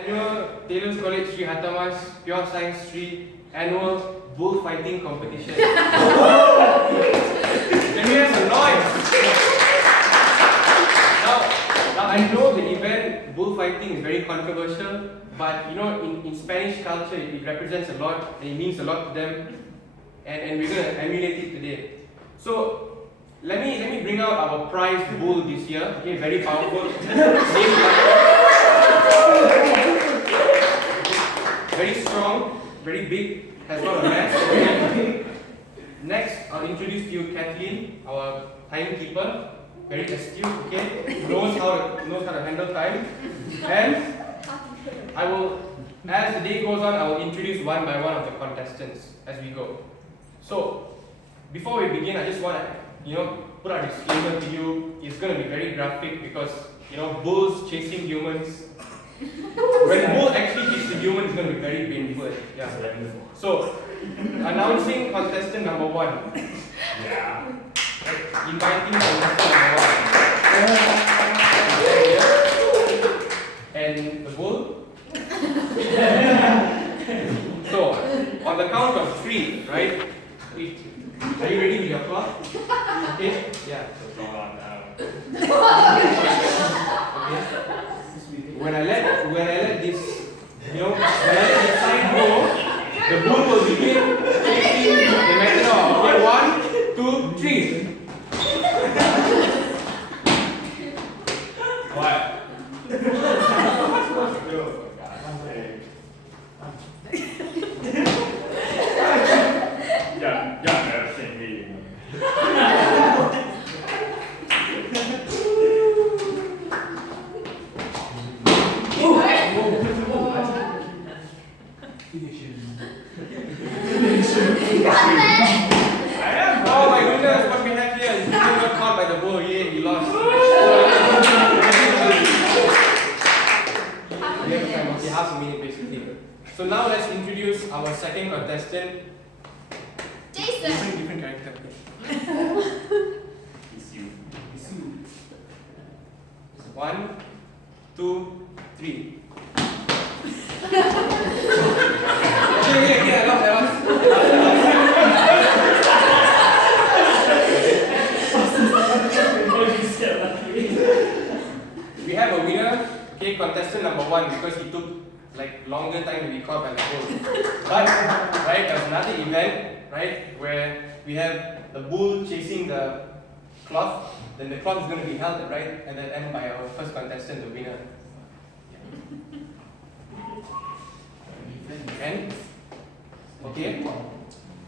Annual Taylor's College Sri Hartamas Pure Science 3 Annual Bullfighting Competition. Can we have some noise? Now I know the event bullfighting is very controversial, but you know in Spanish culture it represents a lot and it means a lot to them, and we're going to emulate it today. So let me bring out our prize bull this year. Okay, very powerful. Very strong, very big, has a lot of mass. Next, I'll introduce to you Kathleen, our timekeeper. Very astute, okay? Knows how to handle time. And I will, as the day goes on, I will introduce one by one of the contestants as we go. So, before we begin, I just want to, put our disclaimer to you. It's going to be very graphic because, bulls chasing humans. When bull actually hits the human, it's going to be very painful. Yeah. So, announcing contestant number 1. Yeah. Inviting contestant number 1. And the bull. So, on the count of 3, right? Are you ready with your clock? Okay? Yeah. Okay. When I let this, when I let the sign go, the bull will begin chasing the matador. Okay, 1, 2, 3. What? Oh my goodness, what we have here is he got caught by the bull. Yeah, he lost. Okay, half a minute basically. So now let's introduce our second contestant. Jason! Different character. It's you. 1, 2, 3. Okay, I lost. We have a winner, okay, contestant number 1, because he took longer time to be caught by the bull. But right, there's another event, right, where we have the bull chasing the cloth. Then the cloth is going to be held right at the end by our first contestant, the winner. And okay,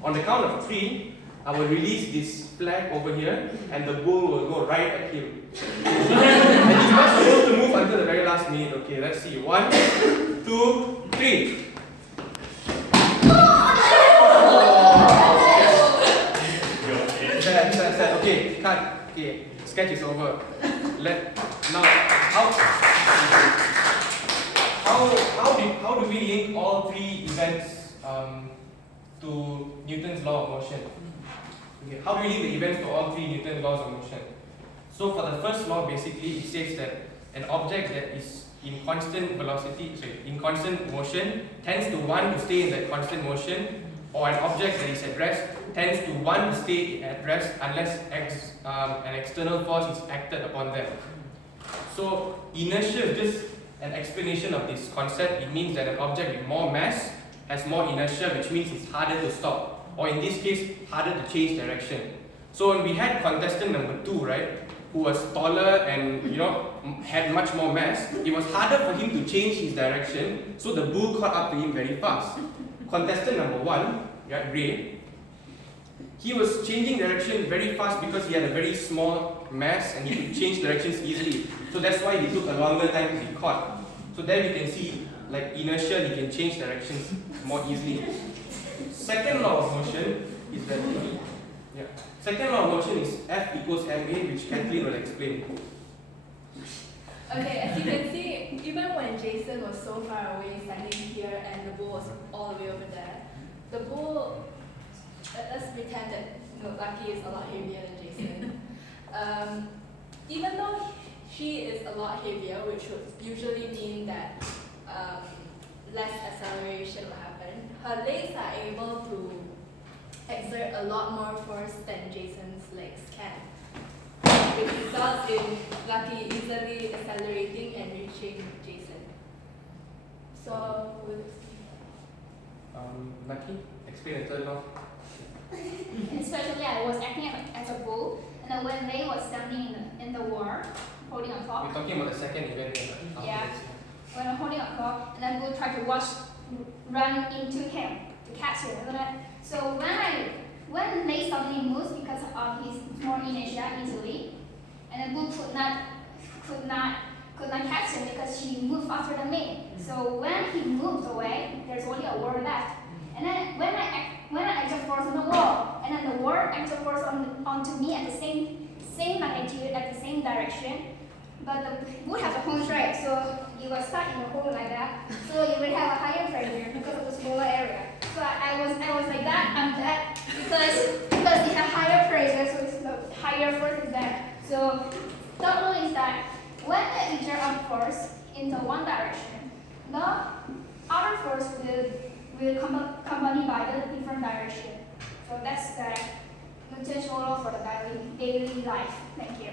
on the count of 3, I will release this flag over here, and the bull will go right at him. And he's not supposed to move until the very last minute. Okay, let's see. 1, 2, 3. Sad. Okay, cut. Okay, sketch is over. Now how do we link all 3 events to Newton's law of motion? Okay, how do we link the events to all 3 Newton's laws of motion? So for the first law, basically it says that an object that is in constant motion tends to want to stay in that constant motion, or an object that is at rest tends to want to stay at rest unless an external force is acted upon them. So inertia is just an explanation of this concept. It means that an object with more mass has more inertia, which means it's harder to stop, or in this case, harder to change direction. So when we had contestant number 2, right, who was taller and had much more mass, it was harder for him to change his direction, so the bull caught up to him very fast. Contestant number 1, right, Ray, he was changing direction very fast because he had a very small mass and he could change directions easily. So that's why he took a longer time to be caught. So there we can see, like inertia, he can change directions more easily. Second law of motion is that second law of motion is F equals ma, which Kathleen will explain. Okay, as you can see, even when Jason was so far away standing here and the bull was all the way over there, the bull, let's pretend that Lucky is a lot heavier than Jason. Even though she is a lot heavier, which would usually mean that her legs are able to exert a lot more force than Jason's legs can, which results in Lucky easily accelerating and reaching Jason. So, Lucky, explain the third law. Especially I was acting as a bull, and then when they was standing in the war, holding a We're clock. talking about the second event here, right? Yeah. When I'm holding a clock, and then bull try to run into him to catch him, isn't it? So when they suddenly moves because of his small inertia easily, and then bull could not catch him because she moved faster than me. So when he moves away, there's only a wall left. And then when I exert force on the wall, and then the wall exert force onto me at the same magnitude, at the same direction, but the wood has a hole straight, so you were stuck in the hole like that. So you will have a higher pressure because of the smaller area. So I was like that. I'm dead because it has higher pressure, so it's the higher force is there. So third rule is that when they exert a force into one direction, the other force will accompany by the different direction. So that's the potential law for the daily life. Thank you.